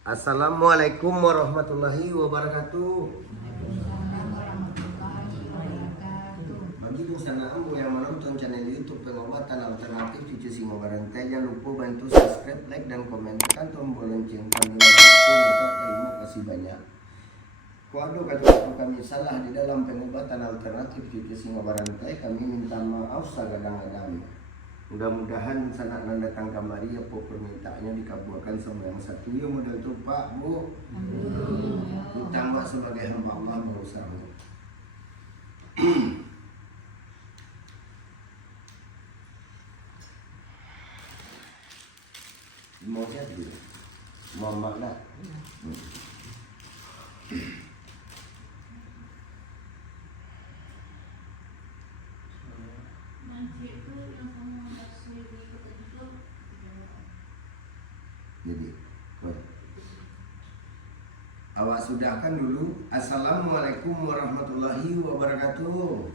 Assalamualaikum warahmatullahi wabarakatuh. Bagi dosa ambo yang menonton channel YouTube Pengobatan Alternatif Cucu Singo Barantai, jangan lupa bantu subscribe, like, dan komen, tekan tombol lonceng kami. Terima kasih banyak. Waduh, kalau kami salah di dalam pengobatan alternatif Cucu Singo Barantai, kami minta maaf sagadang-gadang. Mudah-mudahan sanak nan datang kamari ya po permintaannya dikabulkan sama yang satu ya modal tu Pak Bu. Ditambah sebagai hamba Allah berusaha. Mau siapa dulu? Mau makna? Jadi, awak sudahkan dulu. Assalamualaikum warahmatullahi wabarakatuh.